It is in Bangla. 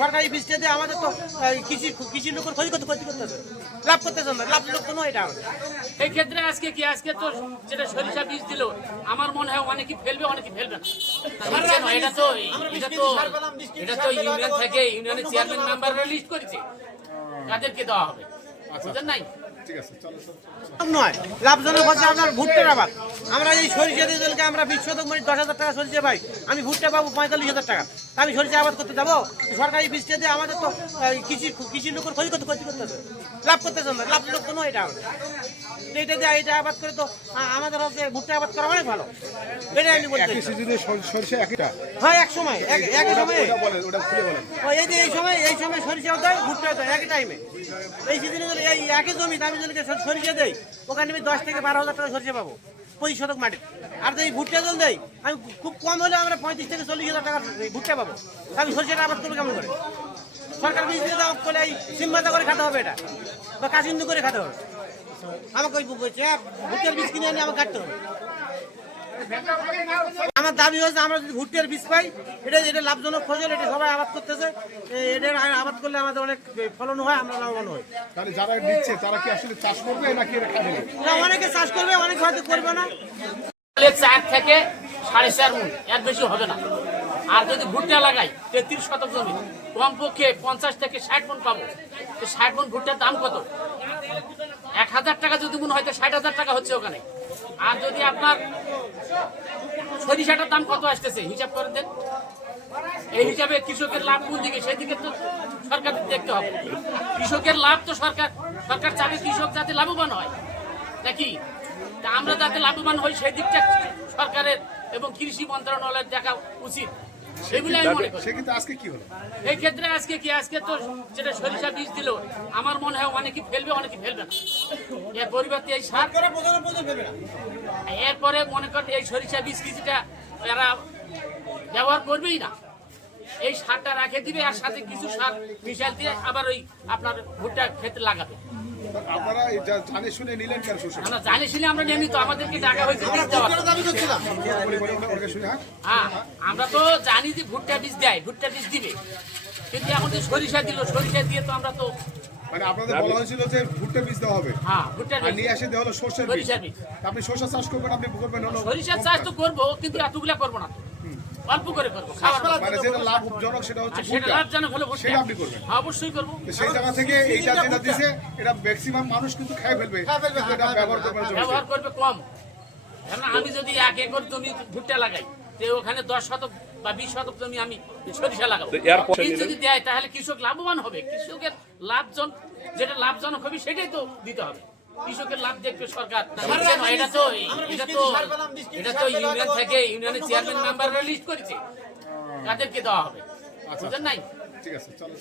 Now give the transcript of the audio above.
সরকারি বীজটা দিয়ে আমাদের তো কৃষি কৃষি লোকের ক্ষতি করতে ক্ষতি করতেছে লাভ করতেছে না লাভ লোক তো নয় এটা আমাদের। এই ক্ষেত্রে আজকে কি আজকে তো যেটা সরিষা বীজ দিল আমার মনে হয় অনেকে ফেলবে অনেকে ফেলবে না। এটা তো এটা তো এটা তো ইউনিয়ন থেকে ইউনিয়নের চেয়ারম্যান মেম্বাররা লিস্ট করেছে। তাদেরকে দেওয়া হবে। বুঝলেন নাই? ঠিক আছে চলো চলো লাভ নয়। লাভজনক হচ্ছে আপনার ভুট্টার আবাদ আমরা এই সরিষা দিয়ে জলকে আমরা বিশ শতক মানে দশ হাজার টাকা সরিষা পাই? আমি ভুট্টা পাবো পঁয়তাল্লিশ হাজার টাকা। আমি সরিষা আবাদ করতে যাব। সরকারি বীজটা দিয়ে আমাদের তো কৃষি কৃষি লোকের ক্ষতি করতে ক্ষতি করতেছে লাভ করতেছে না লাভ লোক নয় এটা আমাদের এটা দিয়ে এটা আবাদ করে তো আমাদের হচ্ছে ভুট্টা আবাদ করা অনেক ভালো। এটাই আমি বলতে একই সরষে একইটা? হয় এক সময় এক এক সময়। এই যে এই সময় এই সময় সরিষা দেয় ভুট্টা দেয় একই টাইমে এই সিজনে এই একই জমি আমি যদি সর- সরিষা দেই ওখানে আমি দশ থেকে বারো হাজার টাকা সরিষা পাবো। পঁচিশ শতক মাটি। আর যদি ভুট্টা জল দেয় আমি খুব কম হলে আমরা পঁয়ত্রিশ থেকে চল্লিশ হাজার টাকা ভুট্টা পাবো। আমি সরষেটা আবাদ করব কেমন করে? সরকার বীজ দিয়ে দাও করলে এই সিম্বাদা করে খেতে হবে এটা। বা কাশিন্দু করে খেতে হবে। আমাকে ওই বলছে ভুট্টার বীজ কিনে আনি আমাকে কাটতে হবে। আমার দাবি হয়েছে আমরা যদি ভুট্টার বীজ পাই এটা এটা লাভজনক ফসল এটা সবাই আবাদ করতেছে। এ- এটার আবাদ করলে আমাদের অনেক ফলন হয় আমরা লাভবান হই। তাহলে যারা নিচ্ছে তারা কি আসলে চাষ করবে নাকি এটা খাবে? না অনেকে চাষ করবে অনেক হয়তো করবে না। তাহলে চার থেকে সাড়ে চার মন এর বেশি হবে না। আর যদি ভুট্টা লাগাই তেত্রিশ শতক জমি কমপক্ষে পঞ্চাশ থেকে ষাট মন পাবো। তো ষাট মন ভুট্টার দাম কত? এক হাজার টাকা যদি মনে হয় তো ষাট হাজার টাকা হচ্ছে ওখানে। আর যদি আপনার সরিষাটার দাম কত আসতেছে? হিসাব করে দেন। এই হিসাবে কৃষকের লাভ কোন দিকে? সেদিকে তো সরকার দেখতে হবে। কৃষকের লাভ তো সরকার। সরকার চাবে কৃষক যাতে লাভবান হয়। নাকি? আমরা যাতে লাভবান হই, সেই দিকটা সরকারের এবং কৃষি মন্ত্রণালয়ের দেখা উচিত। সেগুলো আমি মনে করি। সে আজকে কি হলো? এই ক্ষেত্রে আজকে কি? আজকে তো যেটা সরিষা বীজ দিল আমার মনে হয় অনেকে ফেলবে অনেকে ফেলবে না। এর পরিবর্তে এই সার এরপরে মনে করেন এই সরিষা বীজ কিছুটা এরা ব্যবহার করবেই না এই সারটা রাখে দিবে আর সাথে কিছু সার মিশাল দিয়ে আবার ওই আপনার ভুট্টা ক্ষেত্রে লাগাবে। আপনারা এটা জানে শুনে নিলেন কেন শোষণ আমরা জানি শুনে আমরা নিয়মিত আমাদেরকে টাকা হয়েছে হ্যাঁ আমরা তো জানি যে ভুট্টা বীজ দেয় ভুট্টা বীজ দিবে। কিন্তু এখন যে সরিষা দিল সরিষা দিয়ে তো আমরা তো মানে আপনাদের বলা হয়েছিল যে ভুট্টা বীজ দেওয়া হবে। হ্যাঁ ভুট্টা আর নিয়ে এসে দেওয়া হলো সর্ষের বীজ। আপনি সর্ষা চাষ করবেন আপনি করবেন হলো। সরিষার চাষ তো করব কিন্তু এতগুলা করব না তো। অল্প করে করব খাওয়ার মানে যেটা লাভজনক সেটা হচ্ছে সেটা ভুট্টা লাভজনক হলে সেটা আপনি করবেন। হ্যাঁ, অবশ্যই করব। সেই জায়গা থেকে এইটা যেটা দিছে এটা ম্যাক্সিমাম মানুষ কিন্তু খেয়ে ফেলবে। এটা ব্যবহার করবে ব্যবহার করবে কম। আমি যদি এক একর জমি ভুট্টা লাগাই তো ওখানে দশ শতক বা বিশ শতক জমি আমি সরিষা লাগাবো। বীজ যদি দেয় তাহলে কৃষক লাভবান হবে। কৃষকের লাভজন যেটা লাভজনক হবে সেটাই তো দিতে হবে। কৃষকের লাভ দেখবে সরকার? এটা তো এটা তো এটা তো ইউনিয়ন থেকে ইউনিয়নের চেয়ারম্যান মেম্বাররা লিস্ট করেছে। তাদেরকে দেওয়া হবে। বুঝলেন নাই? ঠিক আছে চলো।